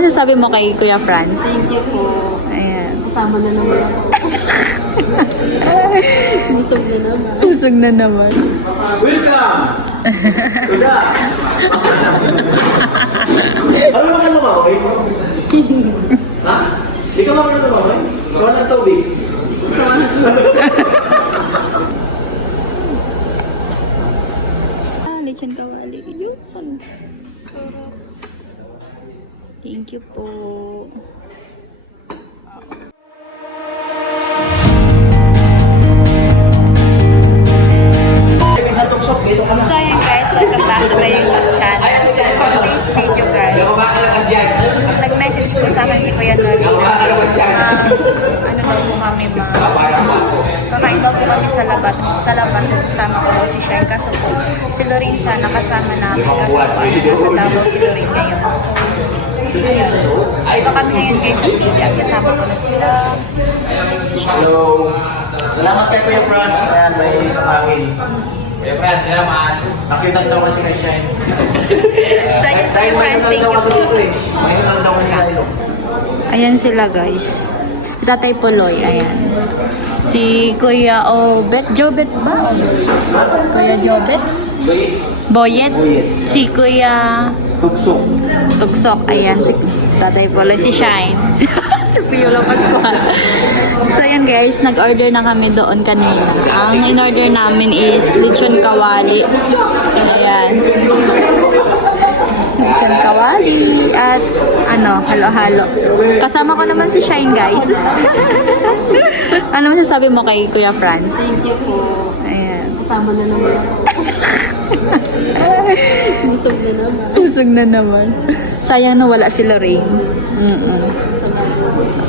Ano sabi mo kay Kuya Franz? Thank you po. Ayan. Kasama na naman ako. Busog na naman. Usog na naman. Welcome! Kuda! Ano naman ka lumakoy? Ha? Di ka naman lumakoy? Sawan ng tubig. Lechon kawali. Yun. Thank you po. So yun guys, welcome back to my YouTube channel. So for today's video guys, nag-message po sa akin si Kuya Noli na ano daw po kami kakain daw po kami sa labas at sasama ko daw si Shine. Kaso po si Lorraine sana kasama namin kasi po nasa Davao si Lorraine ngayon. So ayun, dito kami ngayon guys sa TV at kasama ko na sila. Hello! Salamat kayo Kuya Franz. Ayan, may pangangin. Kuya Franz, salamat. Nakita daw kasi kay Shine. So ayun Kuya Franz, thank you po. May lang daw kasi kayo. Ayan sila guys. Tatay Puloy, ayan. Si Kuya Obet, Jobet ba? Kuya Jobet? Boyet? Si Kuya Tugsok. Tugsok, ayan. Si Tatay Puloy, si Shine. Si Piolo Pascual. So ayan guys, nag-order na kami doon kanina. Ang in-order namin is lechon kawali. Ayan. Lechon kawali at ano, halo-halo. Kasama ko naman si Shine guys. Ano masasabi mo kay Kuya Franz? Thank you po. Ayan. Kasama na naman ako. Busog na naman. Usog na naman. Sayang na wala si Lorraine.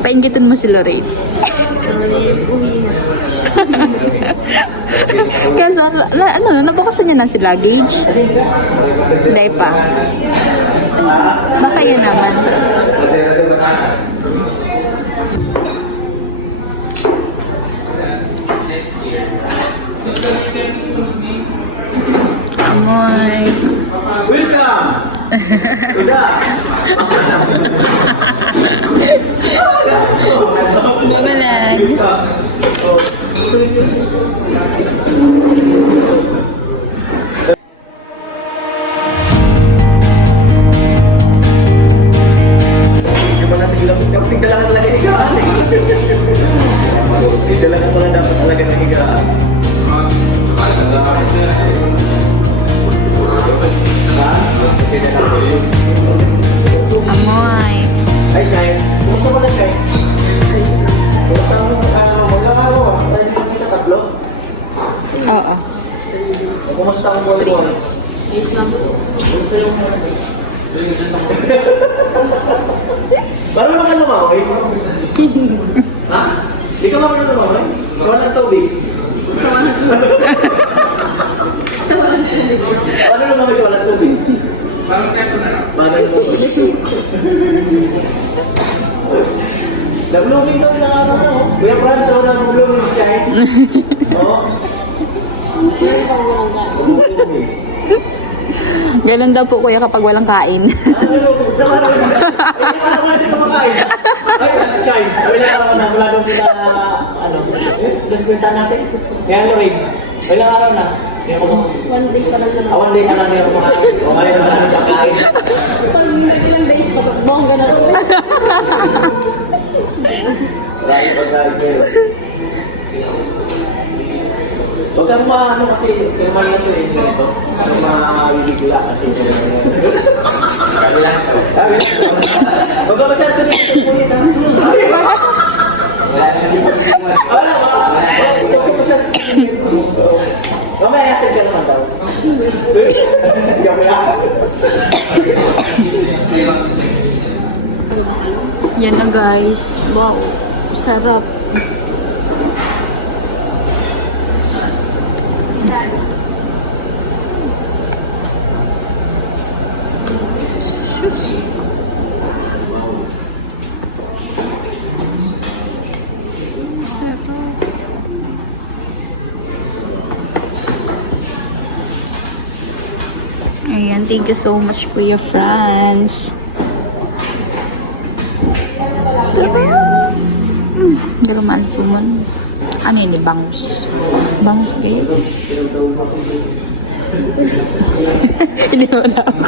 Paingitin mo si Lorraine. Uwi na. Kasi nabukasan niya na si luggage? Hindi pa. Baka yun naman. Amoy. Welcome! Kuda! Babalag. Tigdalangan talaga higaan eh. Tigdalangan pala dapat talaga ng higaan. Amoy. Ay, Shine. Kumusta mo na, Shine? Kumusta mo na? Walang araw ah. Tayo lang kita tatlo. Oo. Kumusta ang buwan? Yes lang po. Kumusta yung Parang naman ka lumakoy? Ha? Di ka naman lumakoy? Sawan ng tubig. Paano lumakoy sa walang tubig? Bagay mo. Nag-blooming daw ilang araw mo. Kuya Franz, ako nag-blooming Shine. Oo. Blooming. Ganun daw po kuya kapag walang kain. Ano? Ilang araw na? Ilang araw na hindi kumakain. Ay, Shine. Ilang araw na. Wala daw kita ano. Kwenta natin. Kaya Lorraine. Ilang araw na. Hindi ako One day pa lang naman. one day ka lang hindi ako kumakain. O ngayon na lang kumakain. Pag ilang days pa, bongga na ako. Maraming pagkain kayo. Huwag kang maano kasi sirman lang yun eh, ganito. Huwag mabibigla kasi Sabi lang. Huwag ka masyado ko dito po yun ha. Wala ba? Huwag ka masyado ko dito. Mamaya yatin ka naman daw. Gabi lang. Yan na guys. Wow. Sarap. Ayan, thank you so much Kuya Franz. Sarap. Hindi naman suman. Ano yun? Bangus. Bangus kayo? Hindi mo na ako.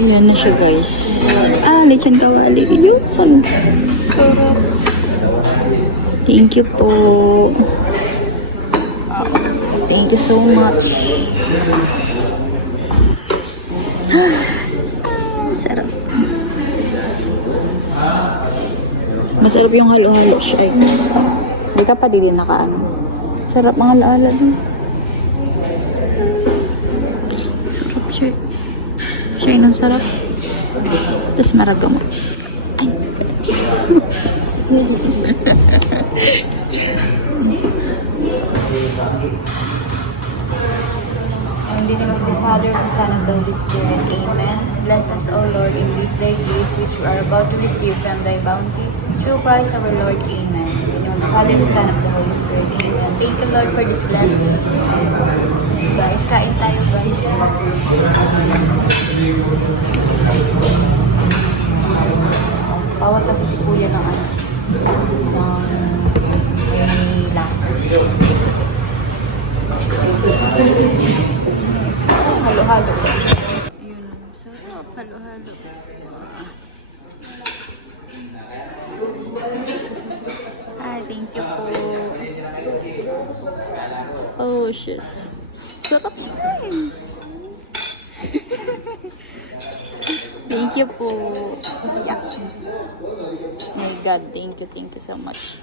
Ayan na siya guys. Lechon kawali. Yun. Sarap. Thank you po. Thank you so much. Sarap. Masarap yung halo-halo siya. Hindi ka pa din nakaano. Sarap ang halo-halo din. Sarap siya. Siya yung sarap. Tapos maragamo. Ay. In the name of the Father, the Son, and the Holy Spirit. Amen. Bless us, O Lord, in this thy gift which we are about to receive from thy bounty. Through Christ our Lord. Amen. In the name of the Father, the Son, and the Holy Spirit. Amen. Thank the Lord for this blessing. Guys, kain tayo guys. Bawal kasi si Kuya ng ano, ng may lasa. Halo-halo. Yun, sarap. Halo-halo. Hi, thank you po. Oh, shiz. Sarap siya. Thank you po. Yeah. My God, thank you so much.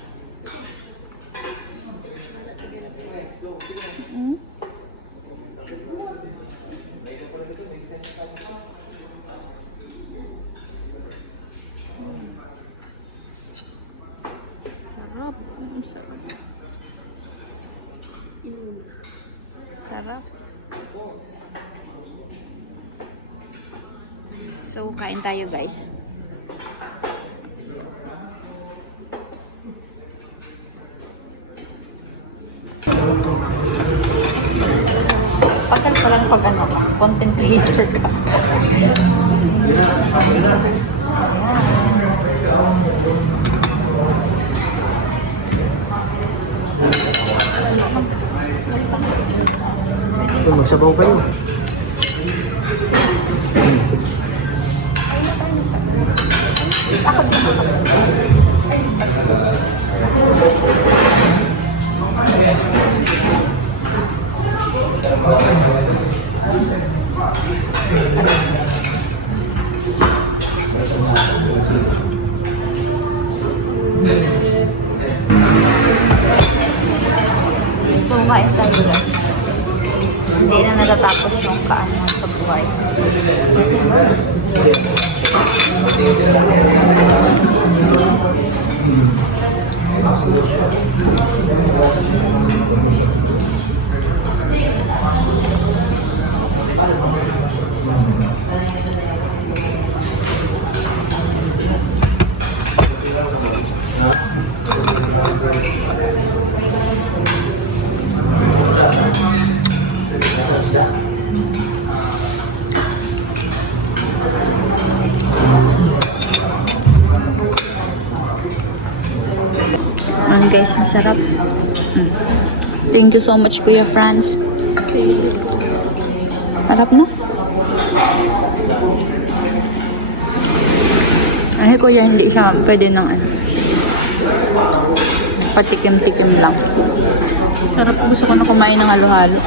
Sarap. Sarap. Sarap. So, kain tayo guys. Pakal pa lang pag ano ka, content creator ka. Magsabaw kayo. So, kain tayo guys. Hindi na natatapos yung kaano sa buhay. Ayan guys, masarap. Thank you so much, Kuya Franz. Harap na. Ay, Kuya, hindi siya pwede ng ano. Patikim-tikim lang. Sarap. Gusto ko na kumain ng halo-halo.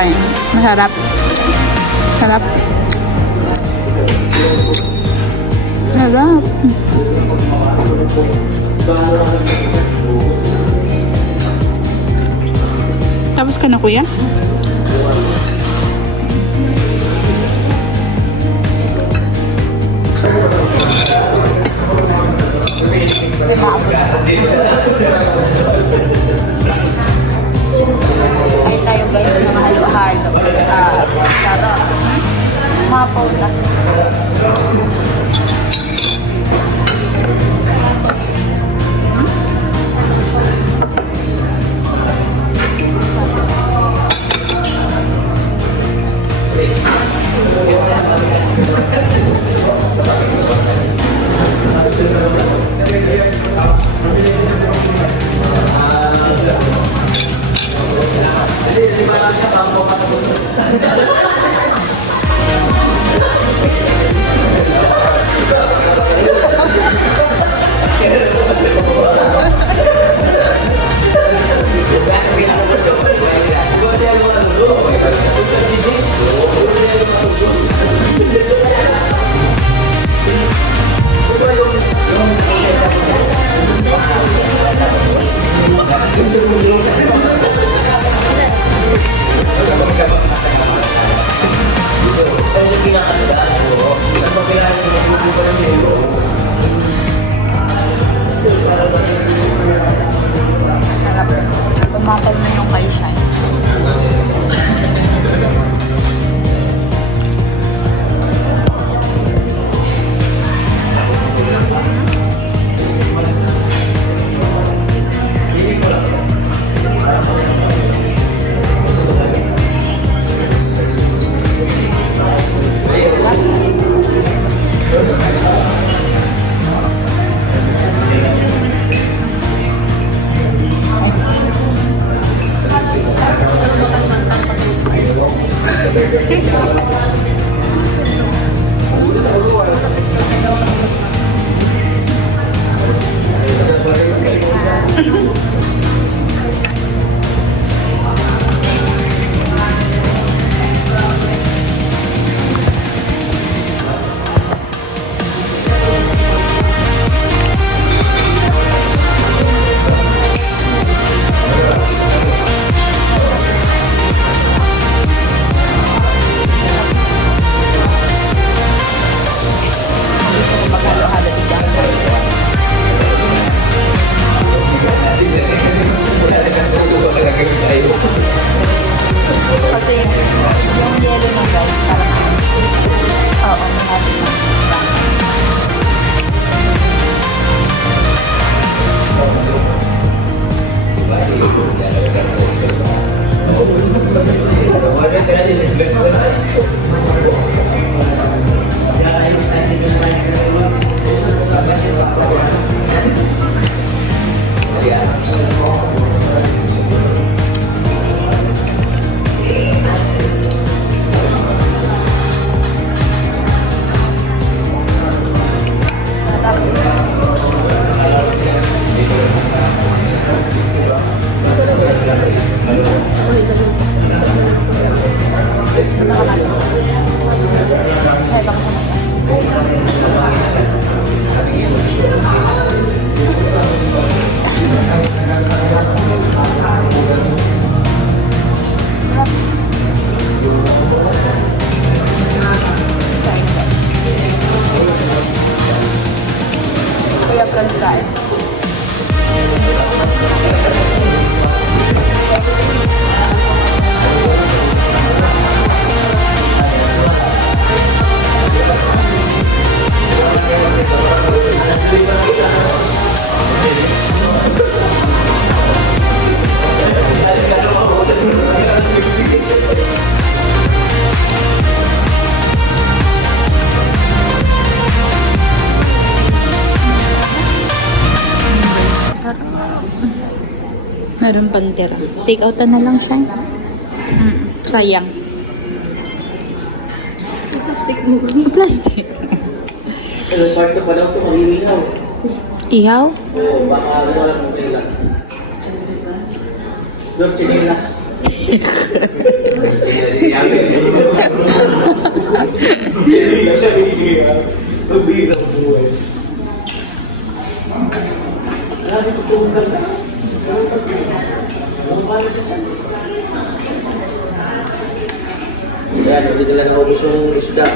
Shine. Masarap. Sarap. Sarap. Tapos ka na, kuya? Ay tayo guys, mga halo-halo. Laro. Mapaw na. Sarap. Tumapaw na yung kay Shine. Kasi yung yellow na guys, parang oo, mahali na. Kuya French fry. Meron pang tira. Take out na lang siya. Sayang. Plastic mo. Plastic. Yung part 2 pa daw ito, mag-iihaw. Ihaw? Oo, baka wala mong kailan. Doon, sinilas. Magbirang buhay. Grabe ko kung ganda. Ano ba na siya? Yan, hindi nila naubos yung isda.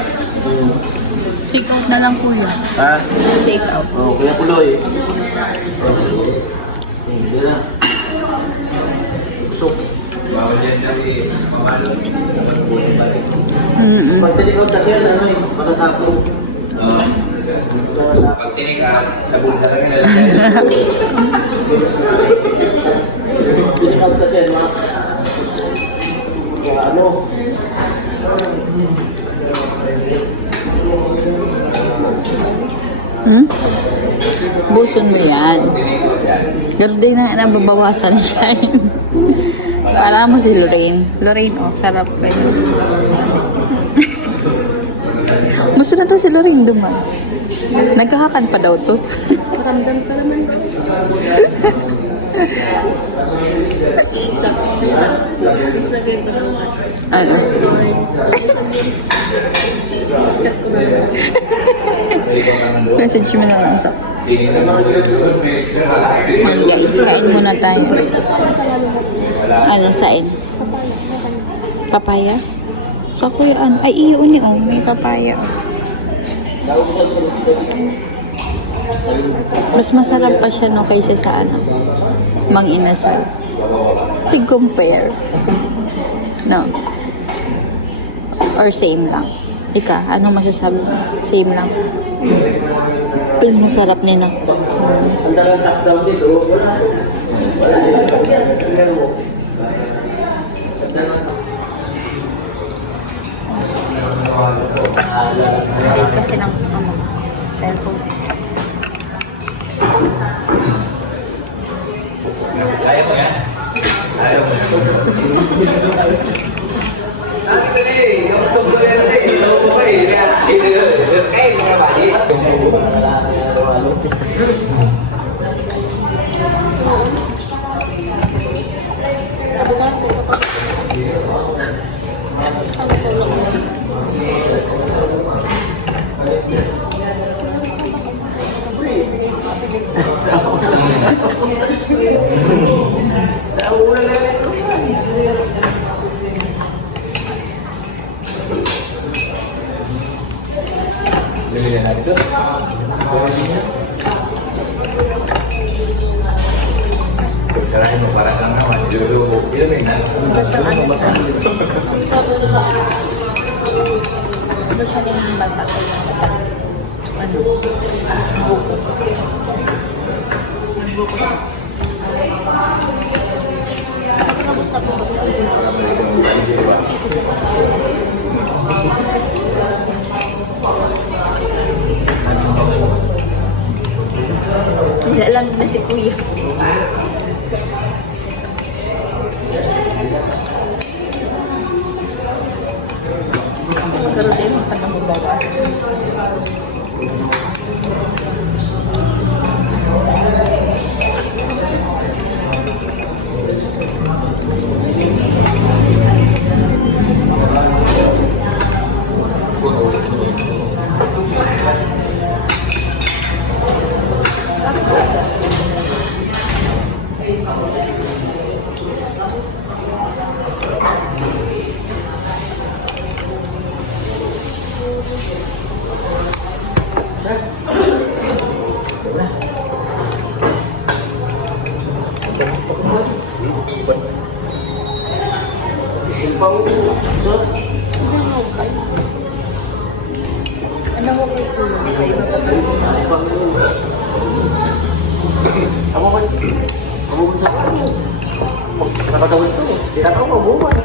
Take out na lang kuya. Ha? Take out. Oo, Kuya Puloy. Hindi na. So, pag tinikot kasi yan, ano eh, matatapong. Pag tinika, nabul talaga nila. Tinikot kasi yan, ano, Buson mo yan. Pero di na nababawasan siya yun. Para mo si Lorraine. Lorraine, oh, sarap kayo. Gusto na to si Lorraine duman. Nagkakakan pa daw to. Maramdam ka naman. Sabihin ko lang kasi. Ano? Sorry. Chat ko na lang. Message mo na lang sa... Yan guys, kain muna tayo. Ano, sain? Papaya? Kakuyaan. Ay, iyo ni oh. May papaya. Mas masarap pa siya no kaysa sa ano, Mang Inasal. Tig-compare. No. Or same lang. Ika, ano masasabi mo? Same lang. Mas masarap nila. ang dalang top-down dito, wala. Wala. Tingnan mo. Kasi ng cellphone. Kaya mo yan? Kaya mo yan? Karahin mo parang lang naman. Ilumin na. Doon sa yung bata ko ano? Buko. Hindi alam na si Kuya. Pero din mo pa nababawa. Ano ko kay Kuya? May mapapalit na. Ako ko. Ako ko sa ako. Nakatawid to. Hindi na ako mabuhay.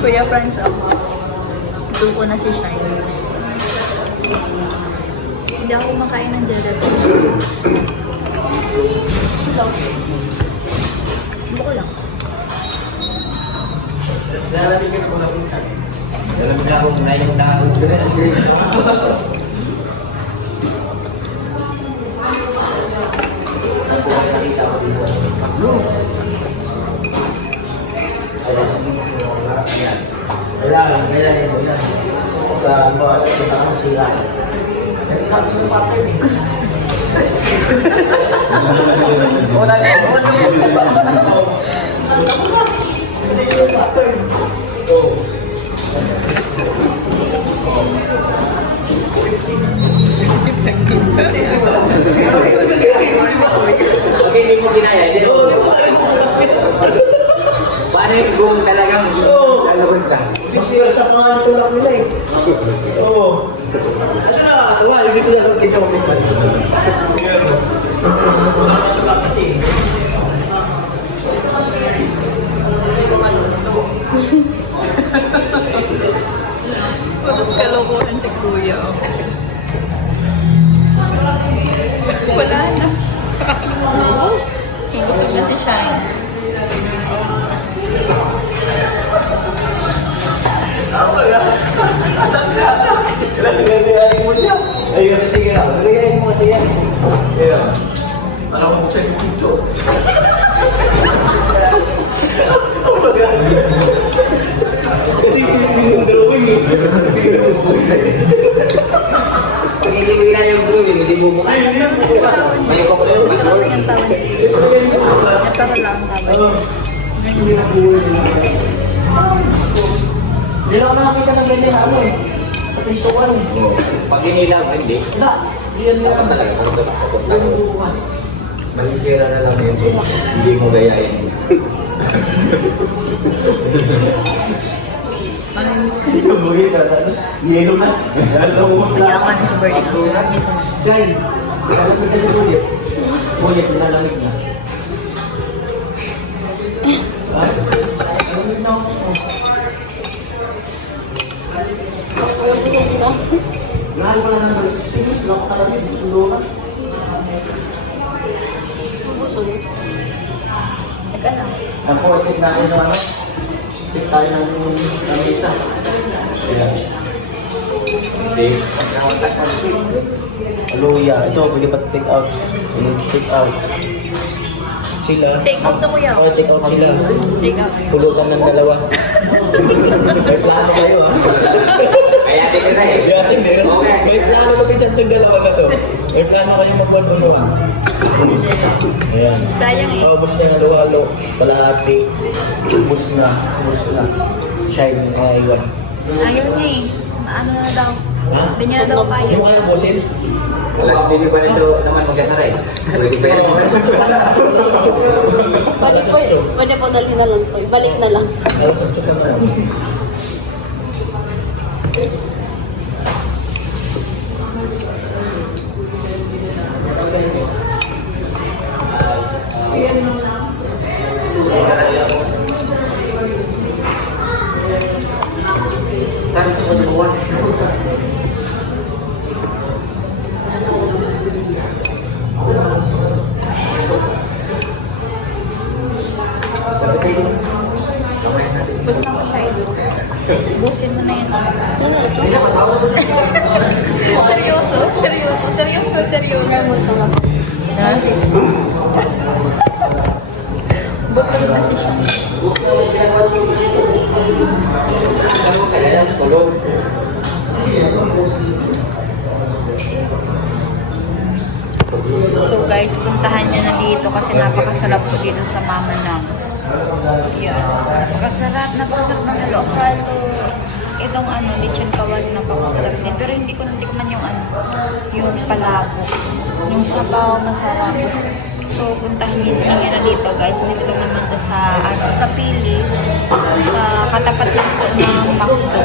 Kuya Franz, doon ko na si Shine. Hindi ako kumakain ng gelatin. na yung dahon ko na. Kailangan mo yan. Sa mga kita mo sila. Wala Okay, hindi mo ginaya. Hindi mo. Paano yung kung talagang lalabas ka? 6 years sa mga tulak nila eh. Oo. Ano nakakatawa? Yung dito na lang dito. Tulak kasi. Puros kalokohan si Kuya. Wala na. Busog na si Shine. Nagagaling mo siya. Ayun, sige na. Nagagaling mo kasi yan. Ayun. Alam mo siya dito. Kasi yung drawing eh. Pag hindi mo ginaya yung groove, hindi mo mukha. May ko yung picture. Yung tawa niya. Nagtawa lang ang tawa niya. Hindi lang ako nakakita ng ganyan ano eh. Sa pintuan eh. Pag hinilang, hindi. Wala. Yan na. Dapat talaga, kapag tayo. Malikira na lang yun. Hindi mo gayahin. Bugay ka na. Yelo na. Alam mo. Yaman sa birthday ko. Mismo. Shine. Alam mo kasi bulit. Bulit, nalamig na. Ha? Nalamig na ako. Mahal pa lang ng resistance. Wala ko kalamig. Sulo ka. Teka lang. Ako, check natin yung ano. Check tayo natin yung lamisa. Ayan. Hindi. Luya. Ito, pwede pa take out. Take out. Sila. Take out na kuya. Oh, take out sila. Take out. Pulutan ng dalawa. May plano kayo ah. Kaya di ka na eh. May plano kami dyan ng dalawa na to. May plano kayo magbabunuhan. Ayan. Sayang eh. Oh, ubus na yung halo-halo. Kalahati. Ubus na. Ubus na. Shine kaya iwan. Ayaw niya eh. Ano na daw. Ha? Hindi niya na daw kaya. Yung ano bosin? Wala, hindi pa nito naman magkasara eh. Pwede pa yan. Pwede po dalhin na lang po. Balik na lang. Ay, suntok na lang. Basta ko siya eh. Busin mo na yun. Seryoso? Seryoso? Seryoso? Seryoso? Ha? Bukod kasi siya. Kaya tulog. So guys, puntahan nyo na dito kasi napakasarap po dito sa Mama Nams. Yan. Napakasarap ng halo-halo. Itong ano, lechon kawal, napakasarap din. Pero hindi ko natikman yung ano, yung palabok. Yung sabaw, masarap. So, puntahan nyo na dito guys. Dito lang naman to sa, ano, sa Pili. Sa katapat lang po ng McDo.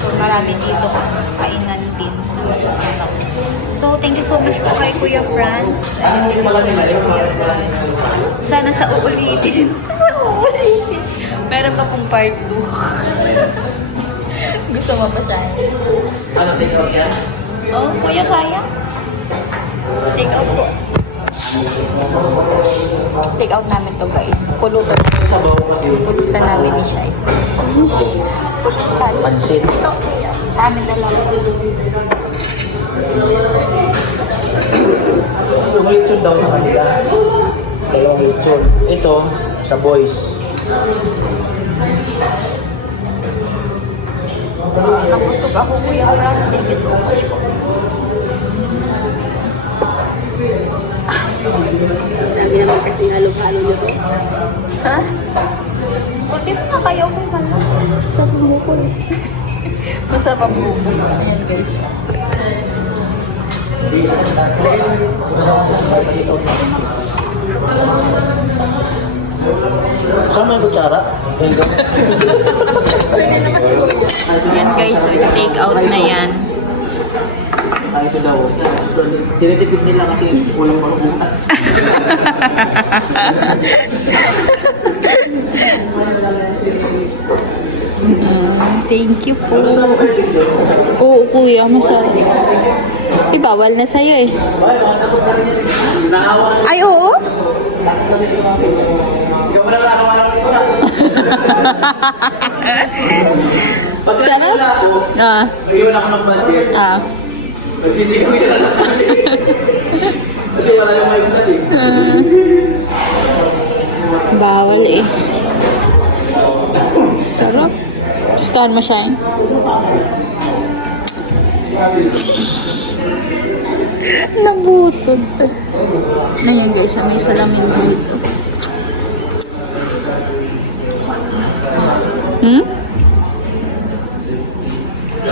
So, marami dito kainan din na masasarap. So, thank you so much po kay Kuya Franz. Thank you so much, Kuya Franz. Sana sa uulitin. Sa uulitin. Meron pa pong part 2. Gusto mo pa siya? Ano, take out yan? Oh, Kuya, sayang. Take out po. Take out namin to guys. Pulutan. Pulutan namin ni Shai. Pansit. Sa amin dalawa. Yung lechon daw sa kanila. Dalawang lechon. Ito, sa boys. Nabusog ako, Kuya Franz. Thank you so much po. Sabi naman kasi halo-halo niyo to. Ha? Buti pa kayo kung ano. Sa bumuko eh. Basta bumuko. Ayan guys. Sama yung kutsara. Ayan guys, so take out na yan. Ito daw. Tinitipid nila kasi kulang pa bukas. Thank you po. Oo, kuya, masarap. Di bawal na sa'yo eh. Ay, oo? Ikaw mo na nakawalan ko isa. Pag Sarap? nila ako, Ah, nag-iwan ako ng budget. ah. Nagsisigaw siya na lang kami. Kasi wala yung mic na din. Bawal eh. Sarap. Gustuhan mo siya eh. Nabutod. Ngayon guys, may salamin dito. Hmm?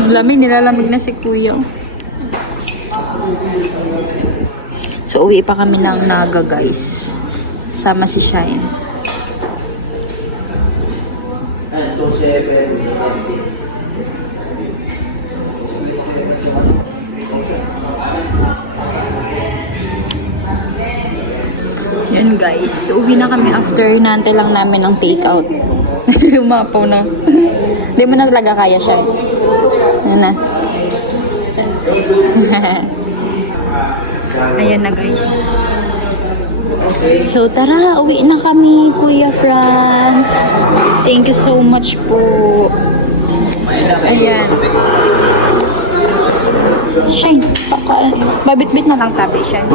Lamig, nilalamig na si Kuya. So, uwi pa kami ng Naga, guys. Sama si Shine. Ayan, 2-7. Yun, guys. Uwi na kami after nante lang namin ng take-out. Umapaw na. Hindi mo na talaga kaya siya. Ayan na. Ayan na, guys. So, tara. Uwi na kami, Kuya Franz. Thank you so much po. Ayan. Shine. Babit-bit na lang tabi, Shine.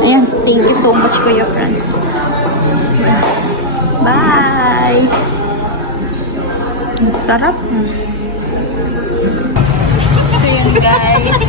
Ayan. Thank you so much, Kuya Franz. Bye! Sarap. So, yun, guys.